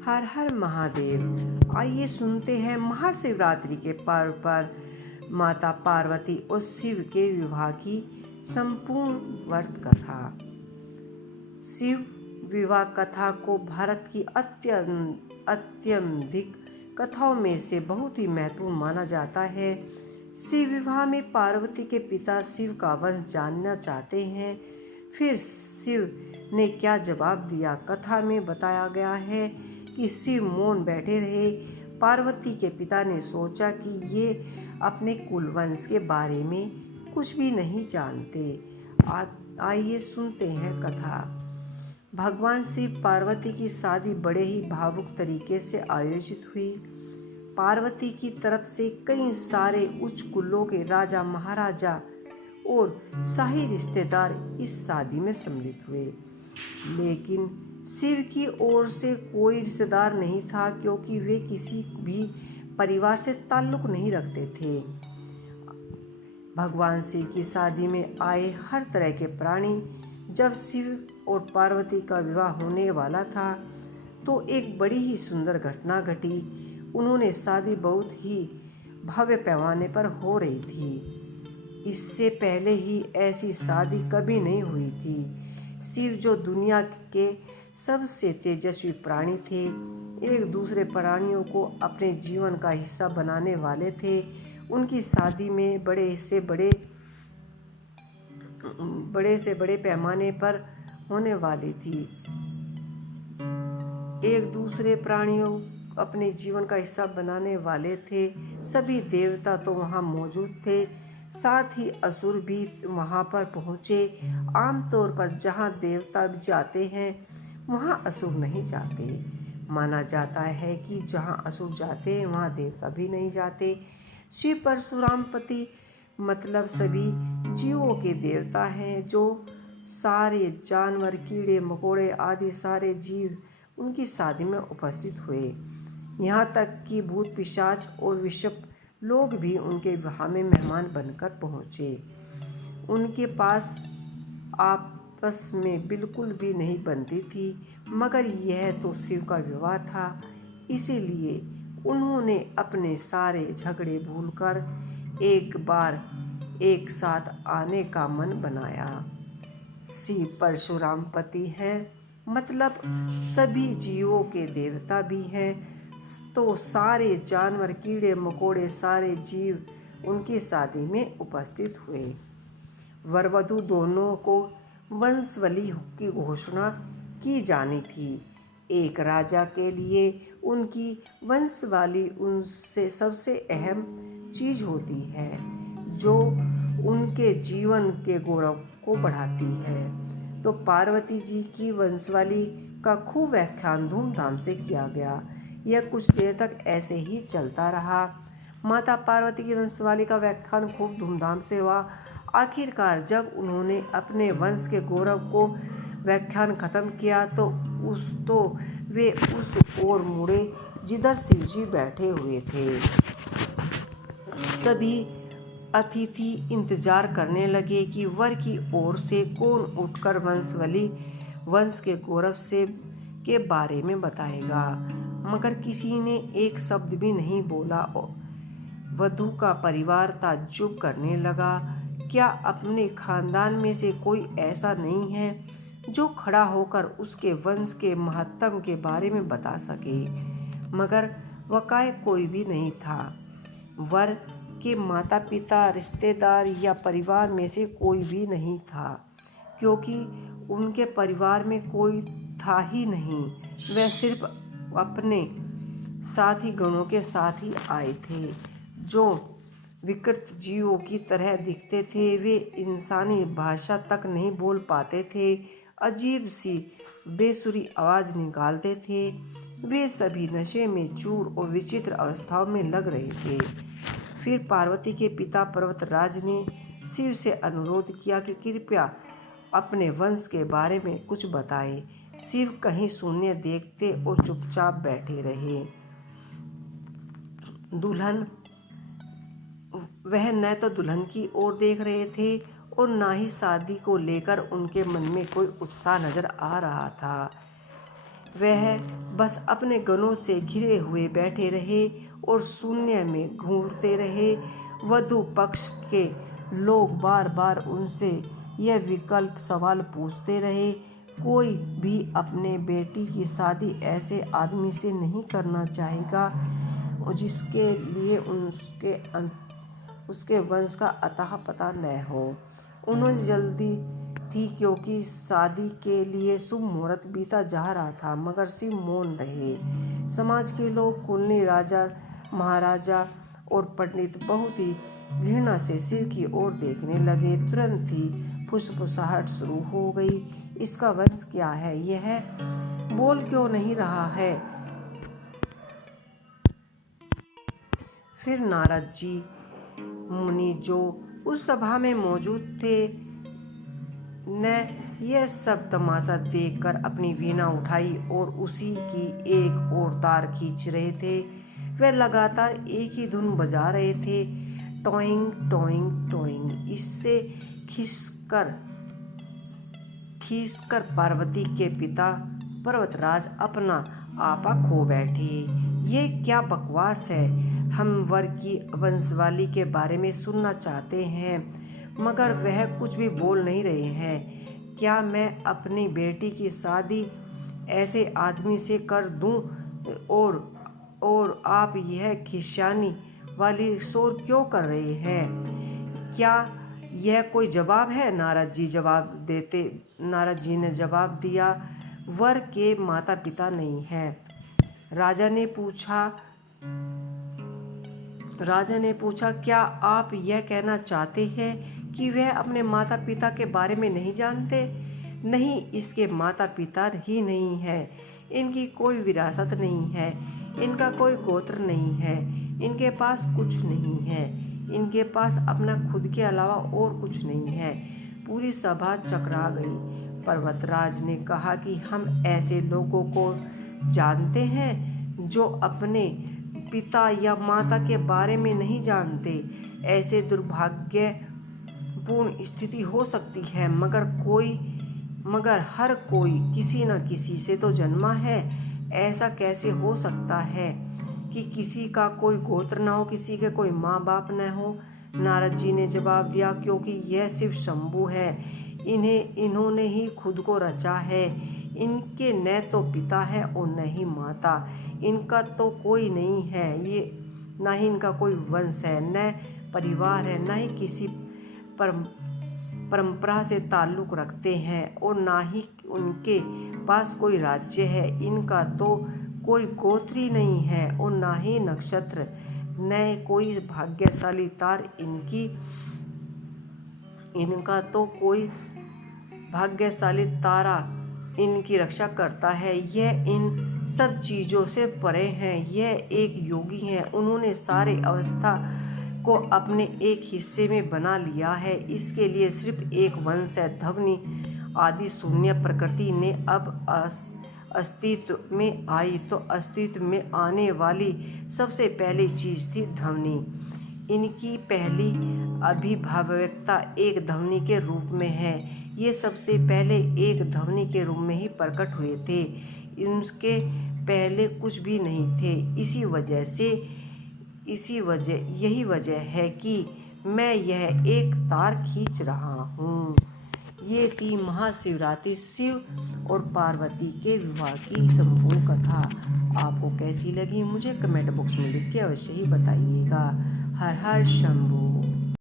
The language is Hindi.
हर हर महादेव। आइए सुनते हैं महाशिवरात्रि के पर्व पर माता पार्वती और शिव के विवाह की संपूर्ण व्रत कथा। शिव विवाह कथा को भारत की अत्यधिक कथाओं में से बहुत ही महत्वपूर्ण माना जाता है। शिव विवाह में पार्वती के पिता शिव का वंश जानना चाहते हैं, फिर शिव ने क्या जवाब दिया। कथा में बताया गया है कि शिव मौन बैठे रहे। पार्वती के पिता ने सोचा कि ये अपने कुल वंश के बारे में कुछ भी नहीं जानते। आइए सुनते हैं कथा। भगवान शिव पार्वती की शादी बड़े ही भावुक तरीके से आयोजित हुई। पार्वती की तरफ से कई सारे उच्च कुलों के राजा महाराजा और शाही रिश्तेदार इस शादी में सम्मिलित हुए, लेकिन शिव की ओर से कोई रिश्तेदार नहीं था, क्योंकि वे किसी भी परिवार से ताल्लुक नहीं रखते थे। भगवान शिव की शादी में आए हर तरह के प्राणी। जब शिव और पार्वती का विवाह होने वाला था तो एक बड़ी ही सुंदर घटना घटी। उन्होंने शादी बहुत ही भव्य पैमाने पर हो रही थी। इससे पहले ही ऐसी शादी कभी नहीं हुई थी। शिव जो दुनिया के सबसे तेजस्वी प्राणी थे, एक दूसरे प्राणियों को अपने जीवन का हिस्सा बनाने वाले थे। उनकी शादी में बड़े से बड़े पैमाने पर होने वाली थी। एक दूसरे प्राणियों अपने जीवन का हिस्सा बनाने वाले थे। सभी देवता तो वहां मौजूद थे, साथ ही असुर भी वहां पर पहुंचे। आमतौर पर जहां देवता भी जाते हैं वहां असुर नहीं जाते। माना जाता है कि जहां असुर जाते हैं वहां देवता भी नहीं जाते। शिव परशुराम पति मतलब सभी जीवों के देवता हैं। जो सारे जानवर, कीड़े मकोड़े आदि सारे जीव उनकी शादी में उपस्थित हुए। यहाँ तक कि भूत पिशाच और विषप लोग भी उनके विवाह में मेहमान बनकर पहुँचे। उनके पास आपस में बिल्कुल भी नहीं बनती थी, मगर यह तो शिव का विवाह था, इसीलिए उन्होंने अपने सारे झगड़े भूलकर एक बार एक साथ आने का मन बनाया। शिव परशुराम पति हैं, मतलब सभी जीवों के देवता भी हैं, तो सारे जानवर, कीड़े मकोड़े, सारे जीव उनकी शादी में उपस्थित हुए। वर वधू दोनों को वंशावली की घोषणा की जानी थी। एक राजा के लिए उनकी वंशावली उनसे सबसे अहम चीज होती है, जो उनके जीवन के गौरव को बढ़ाती है। तो पार्वती जी की वंशावली का खूब व्याख्यान धूमधाम से किया गया। यह कुछ देर तक ऐसे ही चलता रहा। माता पार्वती की वंशावली का व्याख्यान खूब धूमधाम से हुआ। आखिरकार जब उन्होंने अपने वंश के गौरव को व्याख्यान खत्म किया तो वे उस ओर मुड़े जिधर शिवजी बैठे हुए थे। सभी अतिथि इंतजार करने लगे कि वर की ओर से कौन उठकर वंश के गौरव से के बारे में बताएगा, मगर किसी ने एक शब्द भी नहीं बोला। वधू का परिवार ताज्जुब करने लगा। क्या अपने खानदान में से कोई ऐसा नहीं है जो खड़ा होकर उसके वंश के महत्व के बारे में बता सके? मगर वकाए कोई भी नहीं था। वर के माता पिता, रिश्तेदार या परिवार में से कोई भी नहीं था, क्योंकि उनके परिवार में कोई था ही नहीं। वह सिर्फ अपने साथी गणों के साथ ही आए थे, जो विकृत जीवों की तरह दिखते थे। वे इंसानी भाषा तक नहीं बोल पाते थे, अजीब सी बेसुरी आवाज निकालते थे। वे सभी नशे में चूर और विचित्र अवस्थाओं में लग रहे थे। फिर पार्वती के पिता पर्वतराज ने शिव से अनुरोध किया कि कृपया अपने वंश के बारे में कुछ बताएं। शिव कहीं शून्य देखते और चुपचाप बैठे रहे। वह न तो दुल्हन की ओर देख रहे थे और न ही शादी को लेकर उनके मन में कोई उत्साह नजर आ रहा था। वह बस अपने गणों से घिरे हुए बैठे रहे और शून्य में घूरते रहे। वधू पक्ष के लोग बार बार उनसे यह विकल्प सवाल पूछते रहे। कोई भी अपने बेटी की शादी ऐसे आदमी से नहीं करना चाहेगा जिसके लिए उसके वंश का अतः पता न हो। उन्हें जल्दी थी क्योंकि शादी के लिए शुभ मुहूर्त बीता जा रहा था, मगर शिव मौन रहे। समाज के लोग, कुलीन, राजा महाराजा और पंडित बहुत ही घृणा से शिव की ओर देखने लगे। तुरंत ही फुसफुसाहट शुरू हो गई। इसका वंश क्या है? यह बोल क्यों नहीं रहा है? फिर नारद जी मुनि जो उस सभा में मौजूद थे ने यह सब तमाशा देखकर अपनी वीणा उठाई और उसी की एक और तार खींच रहे थे। वे लगातार एक ही धुन बजा रहे थे, टॉइंग टॉइंग टॉइंग। इससे खींचकर पार्वती के पिता पर्वतराज अपना आपा खो बैठे। ये क्या बकवास है? हम वर की वंशवाली के बारे में सुनना चाहते हैं, मगर वह कुछ भी बोल नहीं रहे हैं। क्या मैं अपनी बेटी की शादी ऐसे आदमी से कर दूं और आप यह खिसियानी वाली शोर क्यों कर रहे हैं? क्या यह कोई जवाब है? नारद जी ने जवाब दिया, वर के माता पिता नहीं हैं। राजा ने पूछा, क्या आप यह कहना चाहते हैं कि वह अपने माता पिता के बारे में नहीं जानते? नहीं, इसके माता पिता ही नहीं है, इनकी कोई विरासत नहीं है, इनका कोई गोत्र नहीं है, इनके पास कुछ नहीं है, इनके पास अपना खुद के अलावा और कुछ नहीं है। पूरी सभा चकरा गई। पर्वतराज ने कहा कि हम ऐसे लोगों को जानते हैं जो अपने पिता या माता के बारे में नहीं जानते। ऐसे दुर्भाग्यपूर्ण स्थिति हो सकती है, मगर हर कोई किसी न किसी से तो जन्मा है। ऐसा कैसे हो सकता है कि किसी का कोई गोत्र न हो, किसी के कोई माँ बाप न हो? नारद जी ने जवाब दिया, क्योंकि यह शिव शंभु है, इन्होंने ही खुद को रचा है। इनके न तो पिता है और न ही माता, इनका तो कोई नहीं है, ये न ही इनका कोई वंश है, न परिवार है, न ही किसी परंपरा से ताल्लुक रखते हैं और ना ही उनके पास कोई राज्य है। इनका तो कोई गोत्र ही नहीं है और ना ही नक्षत्र, न कोई भाग्यशाली तार इनका तो कोई भाग्यशाली तारा इनकी रक्षा करता है। यह इन सब चीज़ों से परे हैं। यह एक योगी हैं। उन्होंने सारे अवस्था को अपने एक हिस्से में बना लिया है। इसके लिए सिर्फ एक वंश है, ध्वनि आदि शून्य। प्रकृति ने अब अस्तित्व में आई तो अस्तित्व में आने वाली सबसे पहली चीज़ थी ध्वनि। इनकी पहली अभिभावकता एक ध्वनि के रूप में है। ये सबसे पहले एक ध्वनि के रूप में ही प्रकट हुए थे, इनके पहले कुछ भी नहीं थे। यही वजह है कि मैं यह एक तार खींच रहा हूँ। ये थी महाशिवरात्रि, शिव और पार्वती के विवाह की संपूर्ण कथा। आपको कैसी लगी मुझे कमेंट बॉक्स में लिख के अवश्य ही बताइएगा। हर हर शंभू।